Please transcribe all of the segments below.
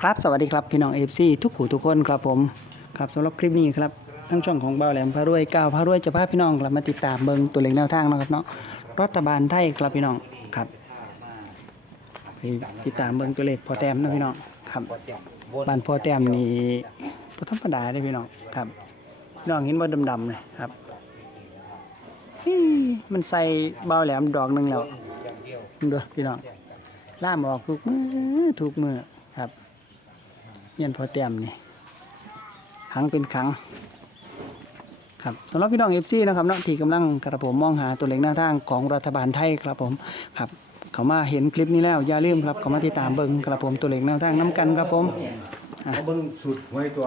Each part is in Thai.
ครับสวัสดีครับ พี่น้องเอฟซีทุกขู่ทุกคนครับผมครับสำหรับคลิปนี้ครับทั้งช่องของเบาแหลมพารวยก้าวพารวยจะพาพี่น้องกลับมาติดตามเบิงตัวเลขแนวทางนะครับเนาะรัฐบาลไทยครับพี่น้องครับไปติดตามเบิงตัวเลขพอแต้มนะพี่น้องครับบ้านพอแต้มนี่บ่ธรรมดาเลยพี่น้องครับพี่น้องเห็นว่าดำๆเลยครับมันใส่เบาแหลมดอกหนึ่งแล้วดูพี่น้องล่ามออกทุกมือทุกมือครับ เงียนพอเต็มนี่ขังเป็นขังครับสำหรับพี่น้องเอฟซีนะครับเนาะที่กำลังกระผมมองหาตัวเลขหน้าทางของรัฐบาลไทยครับผมครับเขามาเห็นคลิปนี้แล้วอย่าลืมครับเขามาติดตามเบิ่งกระผมตัวเลขแนวทางน้ำกันครับผมเอาเบิ่งสุดไว้ตัว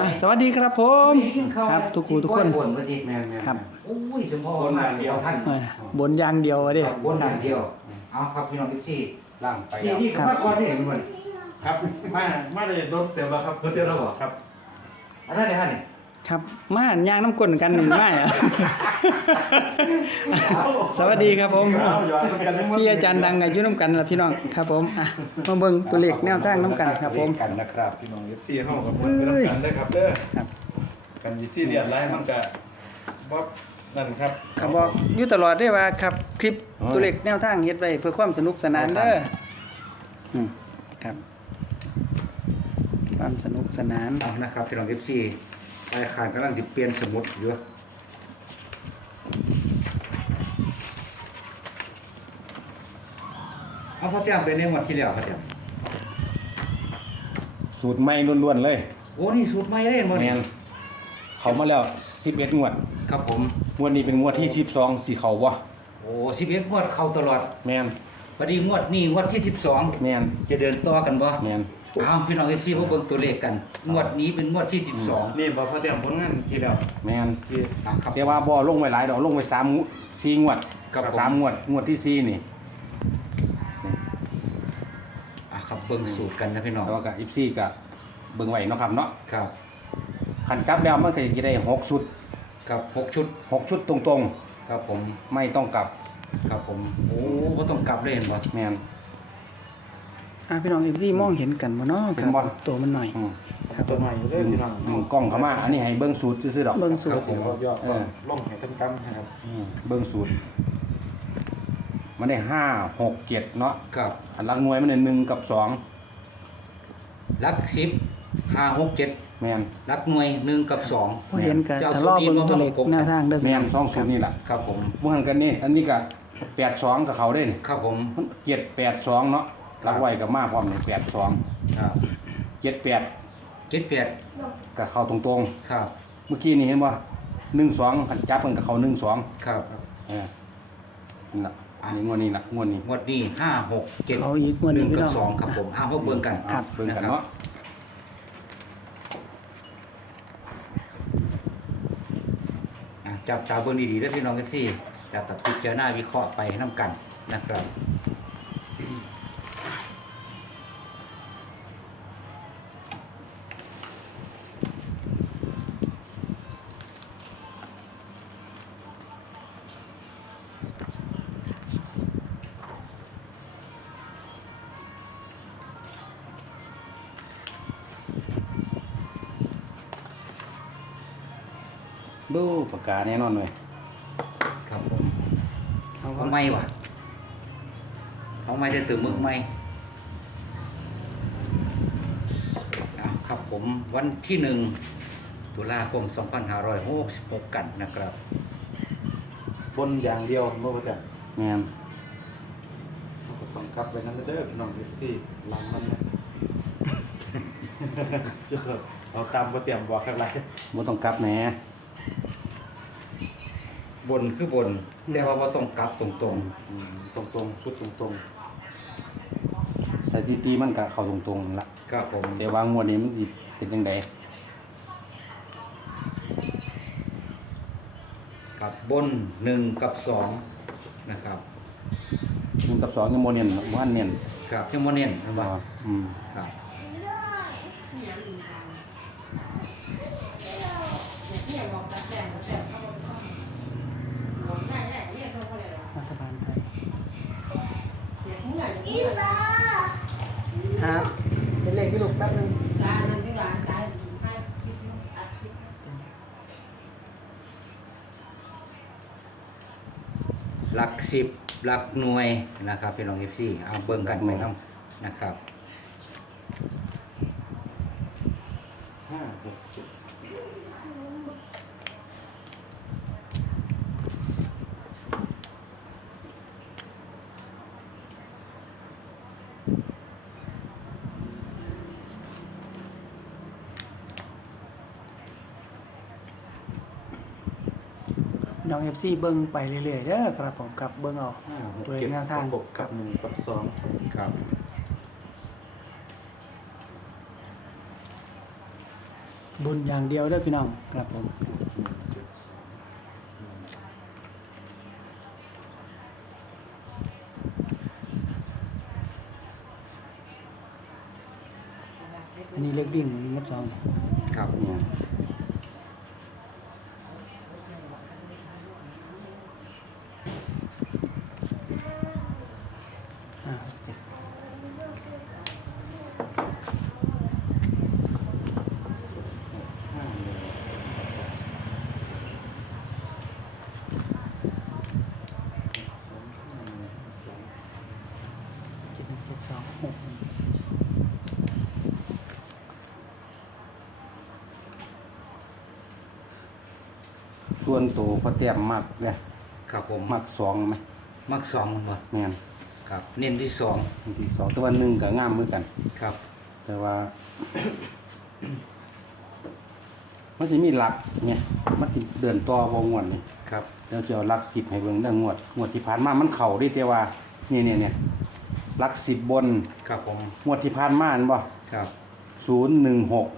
อะสวัสดีครับผมครับทุกครูทุกคนบนมาดิแม่แม่ครับโอ้ยสมพรมาเดียวท่านเออบนอย่างเดียวอะเด้ครับบนอย่างเดียวเอาครับพี่น้องพี่ที่ล่างไปนี่แล้วนี่ครับ มาก่อนที่เห็นมัน ครับมามาเลยรถเต็มแล้วครับรถเต็มแล้วเหรอ ครับอันนั้นเลยฮะนี่ครับมาย่างน้ำก้นกันหนึ่งไม่อะสวัสดีครับผมเอาย้อนกันเสียอาจารย์ดังกับยุ่น้ำกันละพี่น้องครับผมอะมาเบิ่งตัวเลขแนวทางน้ำกันครับผมกันนะครับพี่น้องเอฟซีห้องกับมันเป็นน้ำกันได้ครับเด้อครับกันยีซี่เรียนไล่มันก็บ๊อบนั่นครับครับบอกอยู่ตลอดได้ว่าครับคลิปตัวเลขแนวทางเฮ็ดไว้เพื่อความสนุกสนานเด้ออืมครับ ความสนุกสนาน เอานะครับพี่น้องพี่ที่รายการกำลังจะเปลี่ยนสมุดอยู่เอาพ่อแจ้งไปในหมดที่แล้วครับเดี๋ยวสูตรใหม่ล้วนๆเลยโอ้นี่สูตรใหม่เลยบ่แมเนี่ยนเขามาแล้ว 11 งวด ครับผม งวดนี้เป็นงวดที่12สิเขาบ่โอ้สิบเอ็ดงวดเข้าตลอดแมนพอดีงวดนี้งวดที่สิบสองแมนจะเดินต่อกันบ่แมน เอาพี่น้องเอฟซีพวกเบิ่งตัวเลขกัน งวดนี้เป็นงวดที่ 12 นี่บอกพอเตรียมผลงานที่แล้วแมนที่ อะครับ แต่ว่าบ่ลงไปหลายดอกลงไป3งวด4งวดครับผม สามงวดงวดที่สี่นี่อะครับเบิ่งสูตรกันนะพี่น้อง แต่ว่าก็14ก็เบิ่งไว้เนาะครับเนาะครับคันจับแล้วมันก็จะได้หกชุดกับหกชุด หกชุดตรงครับผม ๆ ไม่ต้องกลับ ครับผม โอ้บ่ต้องกลับเลยเห็นบ่แมน อะพี่น้อง FC มองเห็นกันบ่เนาะคเห็รันบ่ บตัวมันหน่อย อืมครับตัวใหม่เด้อพี่น้องดึงกล้องเข้ามา อันนี้ให้เบิ่งสูตรซื่อๆดอกเบิ่งสูครัตบรผมรอบยอดเออล่องให้ทั้งกันนะครับอืมเบิ่งสูตร มันได้ห้าหกเจ็ดเนาะครับอันหลักหน่วยมันได้หนึ่งกับสองหลัก10 5 6 7แมนหลักหน่วย1กับ2พอเห็นกันทะเลาะเบิ่งตัวเลขแนวทางเด้อแมพี่น้นองสองสูตรนี่แหละครับผมเมื่อหันกันนี่อันนี้ก็แปดสองกับเขาได้นี่ครับผมมันเจ็ดแปดสองเนาะ หลักไว้กับมาพร้อมนี่แปดสองครับเจ็ดแปด78กับเขาตรงครับ ๆ เมื่อกี้นี่เห็นว่าหนึ่งสองขันจับมันกับเขาหนึ่งสองครับเออนี่ละอันนี้งวดนี้ละงวดนี้งวดนี้5 6 7เอาอีกงวดหนึ่ง1พี่กัน้บอง2ครับผมอ้าวพวกเบิ่งกันครับเบิ่งกันเนาะอะจับตาเบิ่งดีๆด้วยพี่น้องกันที่จับตัดพิจารณาวิเคราะห์ไปน้ำกันนะครับ ดูปากกาแน่นอนเลยครับผมเอาของไม่วะของไม่จะตื่นมึกไม่อะครับผมวันที่หนึ่งตุลาคม 2566 กันนะครับ บนอย่างเดียวบ่พอเตรียมแมนก็ต้องกลับไปนั่นเด้อพี่น้องเอฟซีหลังมันนะเอาตามพอเตรียมบอกกันไรบ่ต้องกลับแหน่ บนคือบน แต่ว่าบ่ต้องกลับตรงตรงตรงๆชุดตรงสถิติมันก็เข้าตรงๆนั่นละๆครับผมแต่ว่างวดนี้มันสิเป็นจังไดกับบน1กับ2นะครับหนึ่งกับสองยังโมเนียนบ่ทันเนียนครับยังโมเน้นเห็นบ่อืมครับ รัฐบาลไทย ครับเป็นเลขพี่ลูกแป๊บนึงตานั่นที่หวานตายให้คิดอัดคิดหลักสิบหลักหน่วยนะครับพี่น้องเอฟซีเอาเบิ่งกันไปน้องนะครับ ห้าหกเจ็ด น้องเอฟซีเบิ้งไปเรื่อยๆเด้อครับผมครับเบิ้งเอาห้าหกตัวเลเจ็ขดแนวทางประกบคกัรับบหนึ่งกับสองครับ บุญอย่างเดียวเด้อพี่น้องครับผมหนึ่งเจ็ดสองอันนี้เลขวิ่งวิ่งกับสองครับเนี่ย อ่าเจ็ดเจ็ดหนึ่งเจ็ดสองหก ส่วนตัวพอเตรียมมักเลยครับผมมักสองไหมมักสองมันบ่แม่นครับ เน้นที่สองบางทีสองแต่ว่าหนึ่งก็งามเหมือนกัน ครับ แต่ว่า มันจะมีหลักเนี่ยมันจะเดินต่อวงวดนี่ครับ แล้วจะเอาหลักสิบให้เบิ่งเรื่องงวดงวดที่ผ่านมามันเข่าได้แต่ว่านี่เนี่ยเนี่ยหลักสิบบนครับผม งวดที่ผ่านมาอันบ่ครับ ศูนย์หนึ่งหก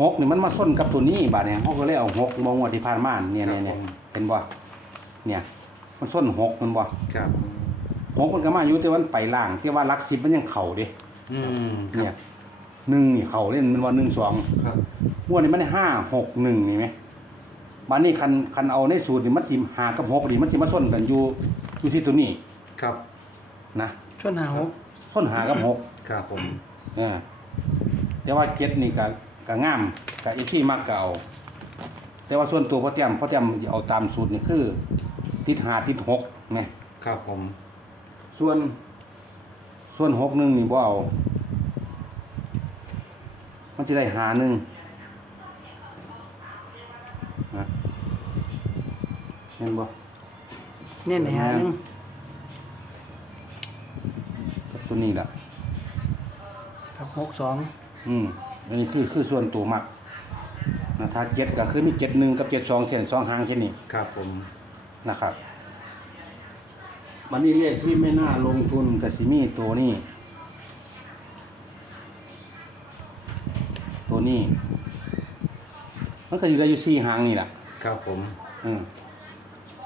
หกนี่มันมาส้นกับตัวนี้บาดเนี่ยเขาก็เลยเอาหกมางวดที่ผ่านมาเนี่ยเนี่ยเนี่ยเห็นบ่เนี่ย มันส้นหกมันบ่ครับหกมันก็มาอยู่แต่ว่ามันไปล่างที่ว่าหลักสิบมันยังเข่าเด้อืมคเนี่รัยบหนึ่งนี่เข่าเล่นมันว่าหนึ่งสองครับงวดนี้มันได้ห้าหกหนึ่งนี่ไหมบ้านนี้คันคันเอาในสูตรนี่มันสิหากับหกนี่มันสิมาส้นกันอยู่อยู่ที่ตัวนี้ครับนะช่วงหาหกส้นหากับหกครับผมเออแต่ว่าเจ็ดนี่ก็ ก็งามกับเอซี่มักก็เอาแต่ว่าส่วนตัวพ่อเตรียมพ่อเตรียมเอาตามสูตรนี่คือ ติดหาติดหกไหมครับผม ส่วนส่วนหกหนึ่งนี่บ่เอา มันจะได้หาหนึ่งนะเห็นบ่เน้นในหาหนึงกับตัวนี้ล่ะครับหกสองอืม อันนี้คือคือส่วนตัวมักนะถ้าเจ็ดก็คือมีเจ็ดหนึ่งกับเจ็ดสองเส้นสองหางเช่นนี้ครับผมนะครับมันนี่เลขที่ไม่น่าลงทุนกับซิมีตัวนี้ ตัวนี้ มันก็อยู่ได้อยู่สี่หางนี่แหละครับผมอืม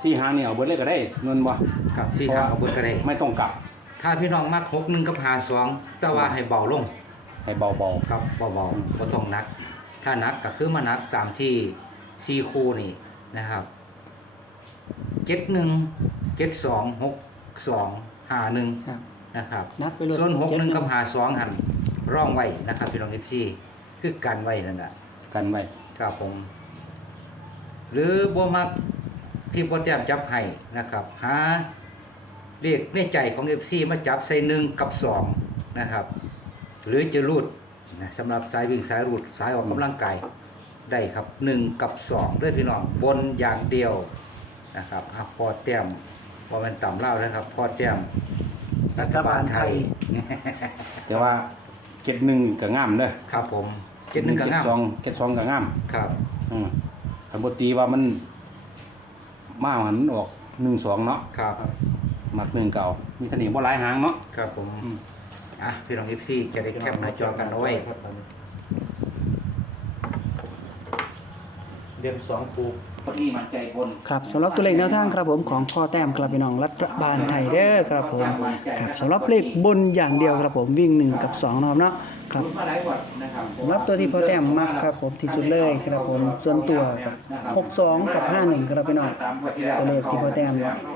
สี่หางนี่เอาเบิดเลยก็ได้เงินบ่ครับสี่หางเอาเบิดก็ได้ ไม่ต้องกลับ ถ้าพี่น้องมักหกหนึ่งกับหาสองแต่ว่าให้เบาลง ให้เบาครับเบาๆก็ต้องหนัก ถ้าหนักก็คือมาหนักตามที่ซีคูนี่นะครับเจ็ดหนึ่งเจ็ดสองหกสองหาหนึ่งครับ นะครับ นับไปเลยส่วนหกหนึ่งเจ็ดหนึ่งกับหาสองหันร่องไว้นะครับพี่น้องเอฟซีคือกันไว้นั่นแหละๆกันไว้ครับผม หรือบ่มักที่โปรแกรมจับให้นะครับหาเลขในใจของ FC มาจับใส่หนึ่งกับสองนะครับ หรือจะรูดนะสำหรับสายวิ่งสายรูดสายออกกำลังกายได้ครับหนึ่งกับสองเด้วยพี่น้องบนอย่างเดียวนะครับอะพอแต้มพอเป็นต่ำเล่านะครับ พอแต้มรัฐบาลไทย แต่ว่าเจ็ดหนึ่งก็งามเด้อครับผมเจ็ดหนึ่งกับเจ็ดงามสองเจ็ดสองก็งาม ครับ อืมคันบ่ตีว่ามันมาหันออกหนึ่งสองเนาะครับมักหนึ่งเก่ามีเสน่ห์บ่หลายหางเนาะครับผม อืม อะพี่น้อง FC จะได้แคปหน้าจอกันเอาไว้ครับเดือนสองปูนี่มันใจบนครับสำหรับตัวเลขแนวทางครับผมของพ่อแต้มครับพี่น้องรัฐบาลไทยเด้อครับผมครับสำหรับเลขบนอย่างเดียวครับผมวิ่งหนึ่งกับสองนะครับเนาะ ครับมาหลายวันนะครับสำหรับตัวที่พ่อแต้มมักครับผมที่สุดเลยครับผมส่วนตัวครับ62 กับ 51ครับพี่น้องตัวเลขที่พ่อแต้ม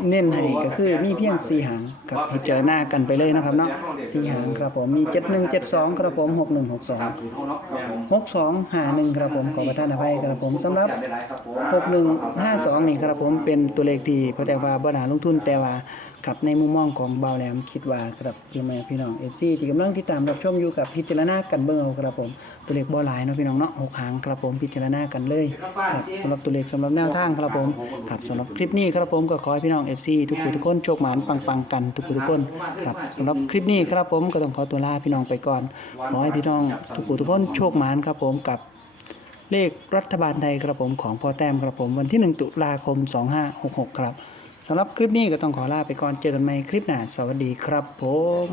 เน้นให้ก็คือมีเพียง4หางครับให้เจอหน้ากันไปเลยนะครับเนาะ4หางครับผมมี 7172 ครับผม 6162 6251ครับผมขอประทานอภัยครับผมสำหรับ 6152 นี่ครับผมเป็นตัวเลขที่พ่อแต้มว่าบ่น่าลงทุนแต่ว่า ครับในมุมมองของบาวแหลมคิดว่าครับพี่แม่พี่น้อง FC ที่กำลังติดตามรับชมอยู่กับพิจารณากันเบิ่งเอาครับผมตัวเลขบ่หลายเนาะพี่น้องเนาะหกหางครับผมพิจารณากันเลยครับสำหรับตัวเลขสำหรับแนวทางครับผมครับสำหรับคลิปนี้ครับผมก็ขอให้พี่น้อง FC ทุกผู้ทุกคนโชคหมานปังๆกันทุกผู้ทุกคนครับสำหรับคลิปนี้ครับผมก็ต้องขอตัวลาพี่น้องไปก่อนขอให้พี่น้องทุกผู้ทุกคนโชคหมานครับผมกับเลขรัฐบาลไทยครับผมของพ่อแต้มครับผมวันที่ 1 ตุลาคม 2566 ครับ สำหรับคลิปนี้ก็ต้องขอลาไปก่อนเจอกันใหม่คลิปหน้าสวัสดีครับผม